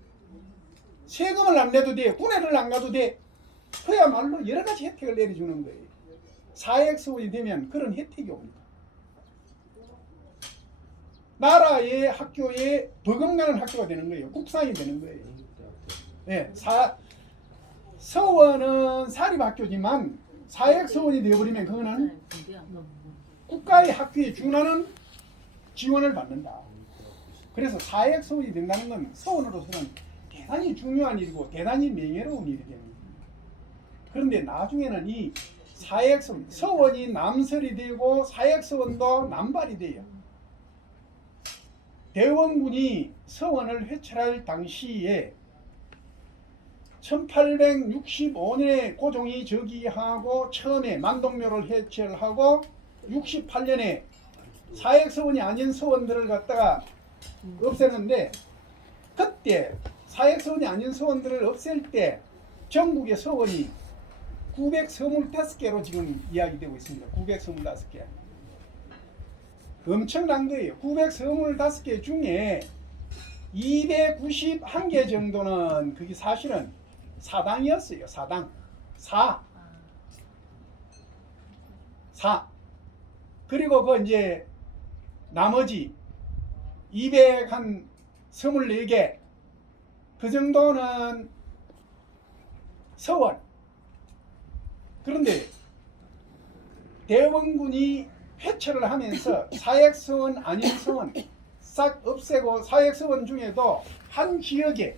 세금을 안 내도 돼, 군에를 안 가도 돼. 그야말로 여러 가지 혜택을 내려주는 거예요. 사액서원이 되면 그런 혜택이 옵니다. 나라의 학교에 버금가는 학교가 되는 거예요. 국상이 되는 거예요. 네, 서원은 사립학교지만 사액서원이 되어버리면 그거는 국가의 학교에 준하는 지원을 받는다. 그래서 사액서원이 된다는 건 서원으로서는 대단히 중요한 일이고 대단히 명예로운 일이 됩니다. 그런데 나중에는 이 사액서원, 서원이 남설이 되고 사액서원도 남발이 돼요. 대원군이 서원을 회찰할 당시에 1865년에 고종이 즉위하고 처음에 만동묘를 해체하고 68년에 사액서원이 아닌 서원들을 갖다가 없애는데, 그때 사액서원이 아닌 서원들을 없앨 때 전국의 서원이 925개로 지금 이야기되고 있습니다. 925개. 엄청난 거예요. 925개 중에 291개 정도는 그게 사실은 사당이었어요. 사당. 사. 그리고 그 이제 나머지 224개 그 정도는 서원. 그런데 대원군이 회철을 하면서 사액서원 아닌 서원 싹 없애고, 사액서원 중에도 한 지역에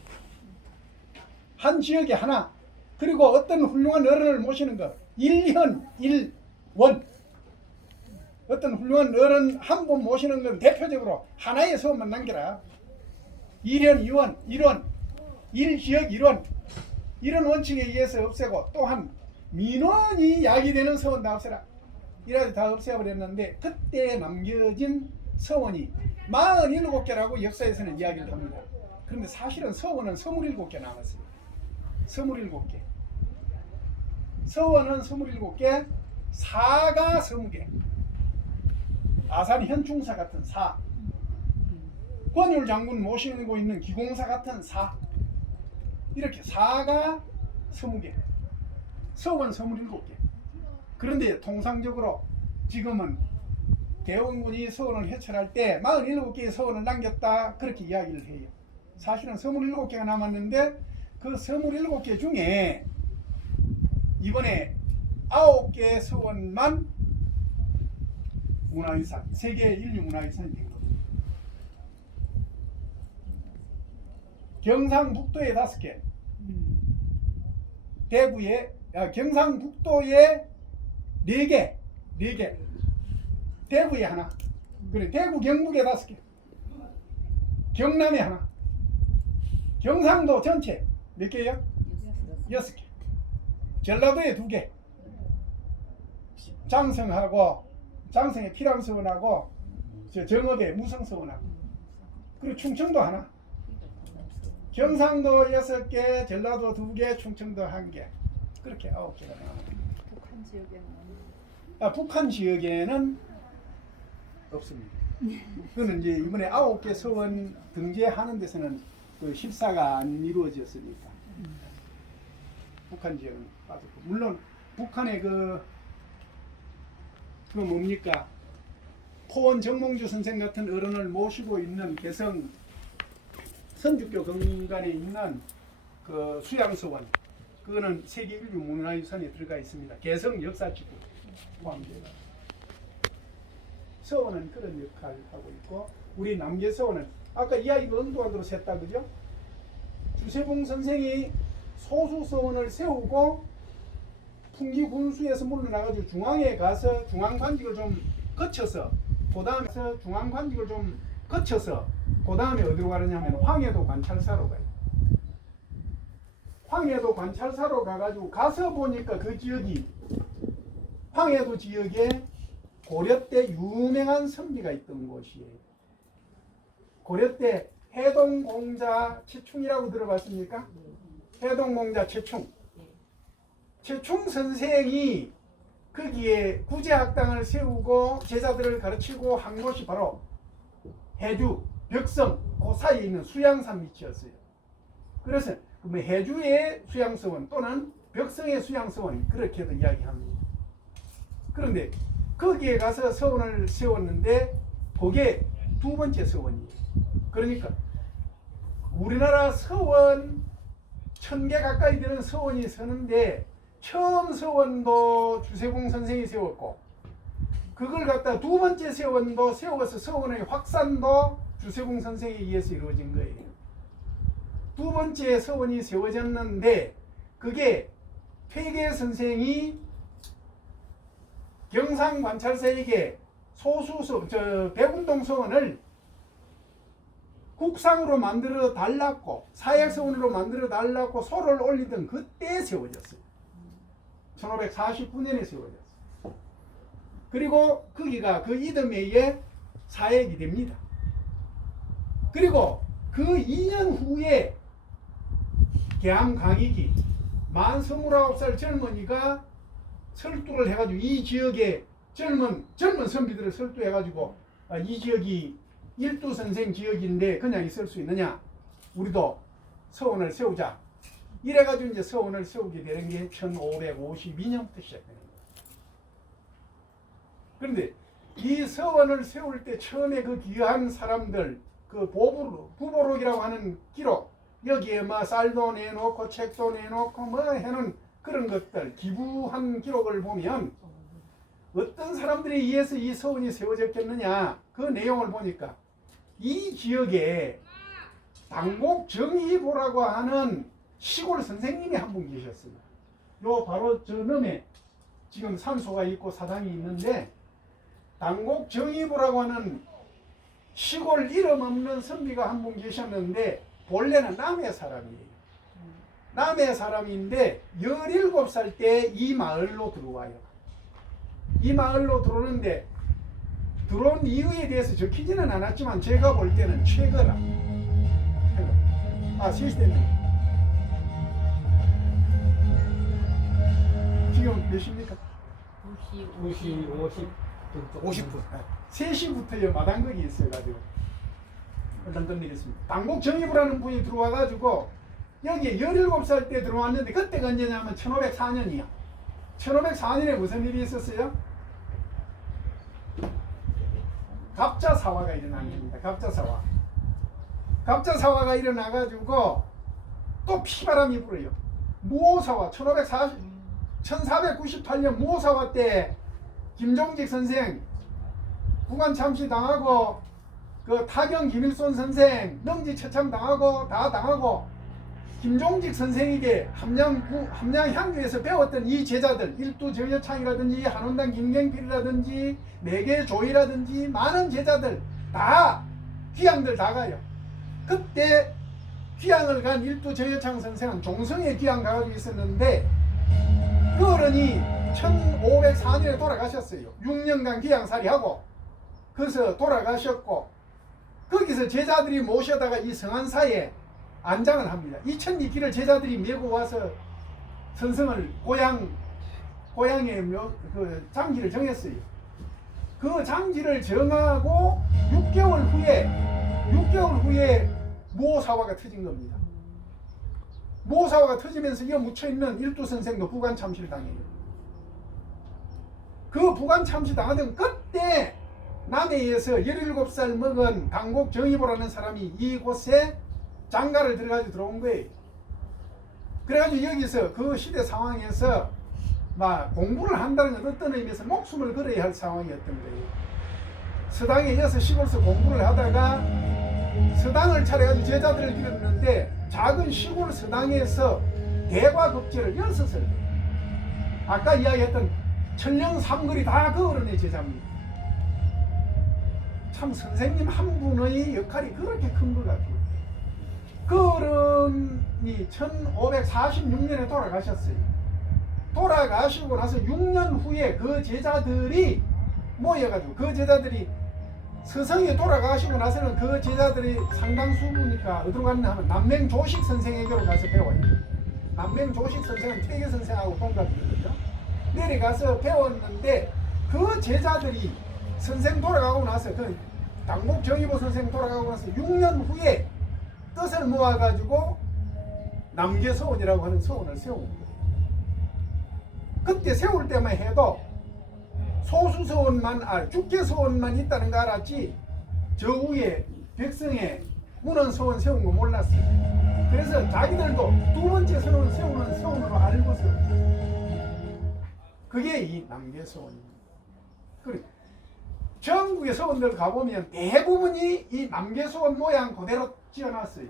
하나, 그리고 어떤 훌륭한 어른을 모시는 것, 일현 일원, 어떤 훌륭한 어른 한 분 모시는 건 대표적으로 하나의 서원만 남겨라. 일현 이원, 일지역 일원, 이런 원칙에 의해서 없애고, 또한 민원이 야기되는 서원 다 없애라. 이라도 다 없애버렸는데, 그때 남겨진 서원이 47개라고 역사에서는 이야기를 합니다. 그런데 사실은 서원은 27개 남았어요. 27개. 서원은 27개, 사가 20개. 아산 현충사 같은 사, 권율 장군 모시고 있는 기공사 같은 사, 이렇게 사가 20개, 서원 27개. 그런데 통상적으로 지금은 대원군이 서원을 회찰할 때 47개의 서원을 남겼다, 그렇게 이야기를 해요. 사실은 27개가 남았는데 그 27개 중에 이번에 9개의 서원만 문화유산, 세계 인류 문화유산이 된 겁니다. 경상북도에 5개, 경상북도에 4개, 대구에 하나, 그래 대구 경북에 5개, 경남에 하나, 경상도 전체 몇 개요? 6개, 전라도에 2개, 장성에 피랑서원하고 정읍에 무성서원하고, 그리고 충청도 하나, 경상도 6개, 전라도 2개, 충청도 1개, 그렇게 9개가 나옵니다. 북한 지역에는 없습니다. 그거는 이제 이번에 9개 서원 등재하는 데서는 그 심사가 안 이루어졌으니까 북한 지역은 빠졌고, 물론 북한의 그 그건 뭡니까? 포원 정몽주 선생 같은 어른을 모시고 있는 개성 선주교 건간에 있는 그 수양서원, 그거는 세계 인류 문화유산에 들어가 있습니다. 개성 역사지구 포함되어 서원은 그런 역할을 하고 있고, 우리 남계서원은 아까 이야기가 언도안으로 셌다 그죠? 주세봉 선생이 소수서원을 세우고 풍기군수에서 물러나가지고 중앙에 가서 중앙관직을 좀 거쳐서 그 다음에 어디로 가느냐면 황해도 관찰사로 가요. 황해도 관찰사로 가가지고 가서 보니까 그 지역이 황해도 지역에 고려 때 유명한 선비가 있던 곳이에요. 고려 때 해동공자 최충이라고 들어봤습니까? 해동공자 최충 선생이 거기에 구제학당을 세우고 제자들을 가르치고 한 곳이 바로 해주, 벽성 그 사이에 있는 수양산 위치였어요. 그래서 해주의 수양서원 또는 벽성의 수양서원 그렇게도 이야기합니다. 그런데 거기에 가서 서원을 세웠는데 그게 두 번째 서원이에요. 그러니까 우리나라 서원 1000개 가까이 되는 서원이 서는데 처음 서원도 주세봉 선생이 세웠고, 그걸 갖다 두 번째 서원도 세워서 서원의 확산도 주세봉 선생에 의해서 이루어진 거예요. 두 번째 서원이 세워졌는데 그게 퇴계 선생이 경상관찰사에게 백운동 서원을 국상으로 만들어 달라고, 사약서원으로 만들어 달라고 소를 올리던 그때 세워졌어요. 1549년에 세워졌어요. 그리고 거기가 그 이듬해에 사역이 됩니다. 그리고 그 2년 후에 계암 강익이 만 29살 젊은이가 설두를 해가지고 이 지역에 젊은 선비들을 설두해가지고 이 지역이 일두선생 지역인데 그냥 있을 수 있느냐, 우리도 서원을 세우자, 이래가지고 이제 서원을 세우게 되는 게 1552년부터 시작되는 거예요. 그런데 이 서원을 세울 때 처음에 그 귀한 사람들, 그 부보록이라고 하는 기록, 여기에 뭐 쌀도 내놓고 책도 내놓고 뭐 해놓은 그런 것들, 기부한 기록을 보면 어떤 사람들에 의해서 이 서원이 세워졌겠느냐, 그 내용을 보니까 이 지역에 당곡 정의보라고 하는 시골 선생님이 한 분 계셨어요. 요 바로 저 넘에 지금 산소가 있고 사당이 있는데, 당곡 정의보라고 하는 시골 이름 없는 선비가 한 분 계셨는데 본래는 남해 사람이에요. 남해 사람인데 17살 때 이 마을로 들어와요. 이 마을로 들어오는데 들어온 이유에 대해서 적히지는 않았지만 제가 볼 때는 최거라. 시시됐네. 지금 몇 시입니까? 2시 50분. 3시부터 마당극이 있어가지고 일단 끝내겠습니다. 당곡 정의부라는 분이 들어와가지고 여기에 17살 때 들어왔는데 그때가 언제냐면 1504년이야. 1504년에 무슨 일이 있었어요? 갑자사화가 일어난 겁니다. 갑자사화가 일어나가지고 또 피바람이 불어요. 무오사화 1498년 무오사화 때 김종직 선생 구관 참시 당하고 그 타경 김일손 선생 능지 처참 당하고 다 당하고 김종직 선생에게 함양 향교에서 배웠던 이 제자들 일두 정여창이라든지 한원당 김경필이라든지 매개 조이라든지 많은 제자들 다 귀향들 다 가요. 그때 귀향을 간 일두 정여창 선생은 종성에 귀향 가가지고 있었는데 그 어른이 1504년에 돌아가셨어요. 6년간 귀향살이하고 거기서 돌아가셨고 거기서 제자들이 모셔다가 이 성안사에 안장을 합니다. 2002기를 제자들이 메고 와서 선성을 고향에 그 장지를 정했어요. 그 장지를 정하고 6개월 후에 무오사화가 터진 겁니다. 무오사화가 터지면서 이어 묻혀있는 일두선생도 구관 참실 당해요. 그 부관 참시 당하던 그때 남해에서 17살 먹은 강곡 정의보라는 사람이 이곳에 장가를 들어가지고 들어온 거예요. 그래가지고 여기서 그 시대 상황에서 막 공부를 한다는 건 어떤 의미에서 목숨을 걸어야 할 상황이었던 거예요. 서당에 이어서 시골에서 공부를 하다가 서당을 차려가지고 제자들을 기르는데 작은 시골 서당에서 대과급제를 6을 아까 이야기했던 천령 삼거리 다 그 어른의 제자입니다. 참 선생님 한 분의 역할이 그렇게 큰 것 같아요. 그 어른이 1546년에 돌아가셨어요. 돌아가시고 나서 6년 후에 그 제자들이 모여가지고 그 제자들이 스승이 돌아가시고 나서는 그 제자들이 상당수니까 어디로 갔나 하면 남맹조식 선생에게로 가서 배워요. 남맹조식 선생은 퇴계 선생하고 동갑이거든요. 내려가서 배웠는데 그 제자들이 선생 돌아가고 나서 그 강곡 정의보 선생 돌아가고 나서 6년 후에 뜻을 모아가지고 남계서원이라고 하는 서원을 세운 거예요. 그때 세울 때만 해도 소수서원만 죽계서원만 있다는 거 알았지 저 위에 백성에 문헌서원 세운 거 몰랐어요. 그래서 자기들도 두 번째 서원 세우는 서원으로 알고서 그게 이 남계서원입니다. 그래 전국의 서원들 가보면 대부분이 이 남계서원 모양 그대로 지어놨어요.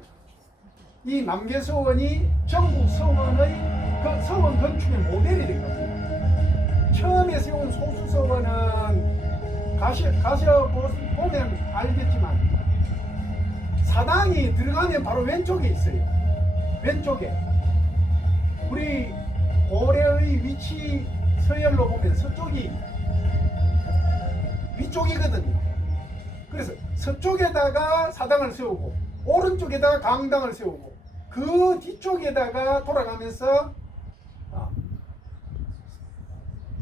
이 남계서원이 전국 서원의 그 서원 건축의 모델이 된 겁니다. 처음에 세운 소수서원은 가셔보면 알겠지만 사당이 들어가면 바로 왼쪽에 있어요. 왼쪽에 우리 고래의 위치 서열로 보면 서쪽이 위쪽이거든요. 그래서 서쪽에다가 사당을 세우고 오른쪽에다가 강당을 세우고 그 뒤쪽에다가 돌아가면서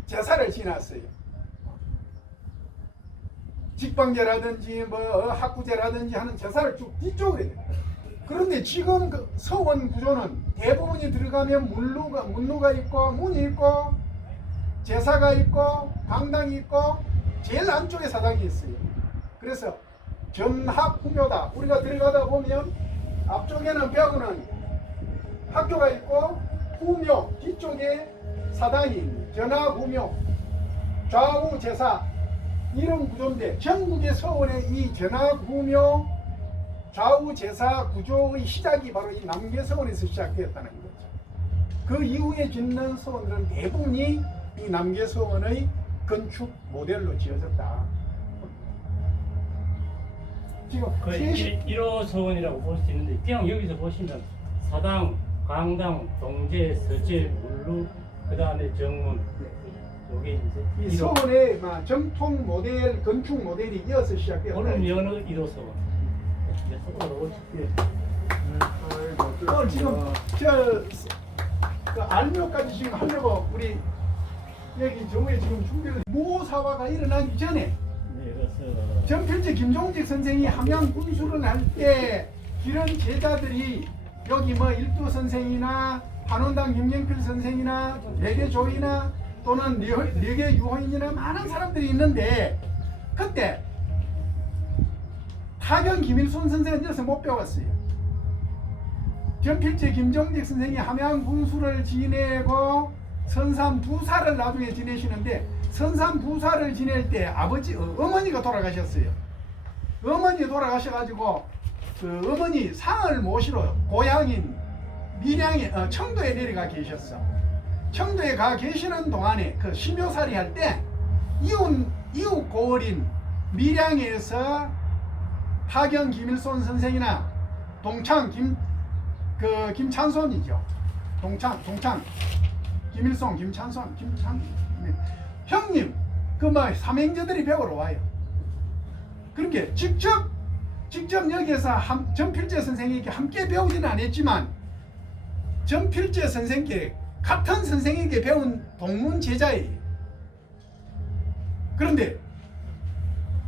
제사를 지났어요. 직방제라든지 뭐 학구제라든지 하는 제사를 쭉 뒤쪽으로 해요. 그런데 지금 그 서원 구조는 대부분이 들어가면 문루가 있고 문이 있고 제사가 있고 강당이 있고 제일 안쪽에 사당이 있어요. 그래서 전학후묘다. 우리가 들어가다 보면 앞쪽에는 벽에는 학교가 있고 후묘 뒤쪽에 사당이 있는 전학후묘 좌우 제사 이런 구조인데 전국의 서원의 이 전학후묘 좌우 제사 구조의 시작이 바로 이 남계서원에서 시작되었다는 거죠. 그 이후에 짓는 서원들은 대부분이 이 남계서원의 건축 모델로 지어졌다. 지금 그 1호 서원이라고 볼 수 있는데 그냥 여기서 보시면 사당, 강당, 동제, 서제, 물루 그 다음에 정문 여기 이 이제 서원의 정통 모델 건축 모델이 이어서 시작되었다. 오늘 여는 1호 서원. 지금 그 알묘까지 지금 하려고 우리 여기 정부에 지금 준비를 무사화가 일어나기 전에 전필제 김종직 선생이 함양 군수를 할 때 이런 제자들이 여기 뭐 일두 선생이나 한원당 김영필 선생이나 레게조이나 또는 레게 유호인이나 많은 사람들이 있는데 그때 타경 김일손 선생은 여기서 못 배웠어요. 전필제 김종직 선생이 함양 군수를 지내고 선삼 부사를 나중에 지내시는데 선삼 부사를 지낼 때 어머니가 돌아가셨어요. 어머니 돌아가셔가지고 그 어머니 상을 모시러 고향인 밀양에 청도에 내려가 계셨어. 청도에 가 계시는 동안에 그 심효살이 할 때 이웃 고을인 밀양에서 하경 김일손 선생이나 동창 김찬손이죠. 동창 김일손 김찬손 형님 그 삼행제들이 배우러 와요. 그렇게 직접 여기에서 전필제 선생에게 함께 배우지는 않았지만 전필제 선생께 같은 선생에게 배운 동문 제자예요. 그런데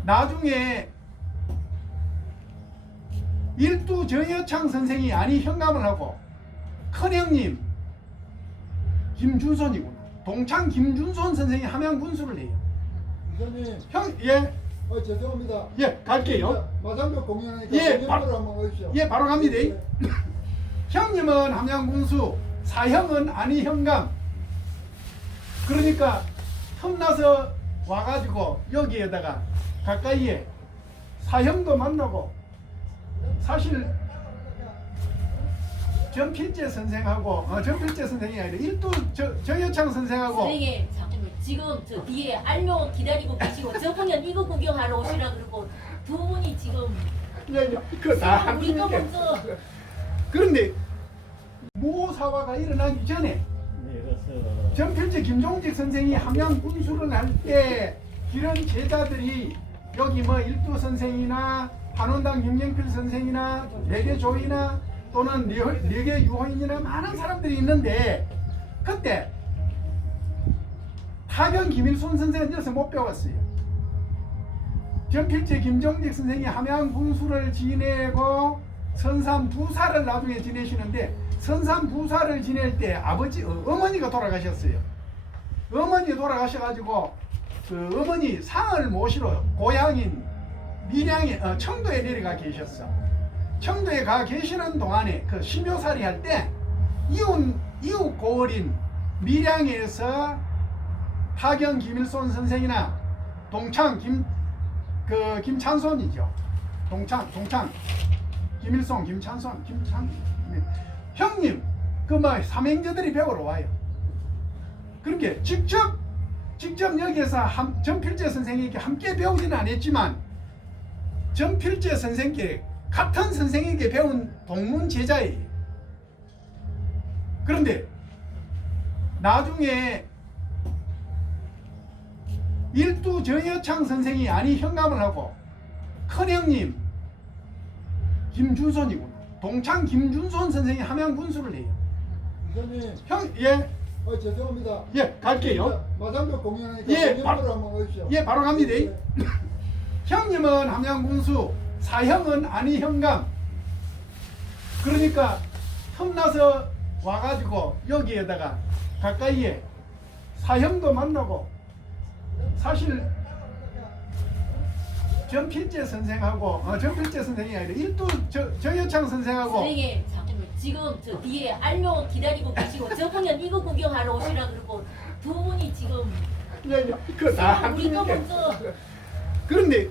나중에 일두 정여창 선생이 현감을 하고 큰형님 김준손이구나. 동창 김준손 선생이 함양 군수를 해요. 이사님, 형, 예, 죄송합니다. 예, 갈게요. 마당벽 공연하니까 예, 공연으로 한번 오십시오. 예, 바로 갑니다. 형님은 함양군수, 사형은 안희형감. 그러니까 틈나서 와가지고 여기에다가 가까이에 사형도 만나고 사실 전필재 선생하고 전필재 선생이 아니라 일두 정여창 선생하고 선생님 잠깐만 지금 저 뒤에 알료 기다리고 계시고 저 공연 이거 구경하러 오시라 그러고 두 분이 지금 그다 우리가 먼저 그런데 무사화가 일어나기 전에 전필재 김종직 선생이 함양 군수를 할 때 이런 제자들이 여기 뭐 일두 선생이나 한원당 김경필 선생이나 레게 조이나 또는 레게 유호인이나 많은 사람들이 있는데 그때 타경 김일순 선생은 여기서 못 배웠어요. 전필재 김종직 선생이 함양 군수를 지내고 선산 부사를 나중에 지내시는데 선산 부사를 지낼 때 어머니가 돌아가셨어요. 어머니 돌아가셔가지고 그 어머니 상을 모시러 고향인 밀양에 청도에 내려가 계셨어. 청도에 가 계시는 동안에 그 심요살이 할 때 이웃 고을인 밀양에서 하경 김일손 선생이나 동창 김찬손이죠. 동창 김일손 김찬손 형님 그 뭐 삼행자들이 배우러 와요. 그렇게 직접 여기에서 전필재 선생에게 함께 배우지는 않았지만 전필재 선생께 같은 선생에게 배운 동문 제자예요. 그런데 나중에 일두 정여창 선생이 안희형감을 하고 큰형님 김준손이구나. 동창 김준손 선생이 함양 군수를 해요. 이사님, 형, 예, 죄송합니다. 예, 갈게요. 마당벽 공연하니까 예, 공연으로 한번 오십시오. 예, 바로 갑니다. 형님은 함양 군수, 사형은 안희형감. 그러니까 틈나서 와가지고 여기에다가 가까이에 사형도 만나고 사실 전필재 선생하고 전필재 선생이 아니라 일두 정여창 선생하고 선생님 잠깐만 지금 저 뒤에 알료 기다리고 계시고 저 공연 이거 구경하러 오시라 그러고 두 분이 지금 그다 우리가 먼저 그런데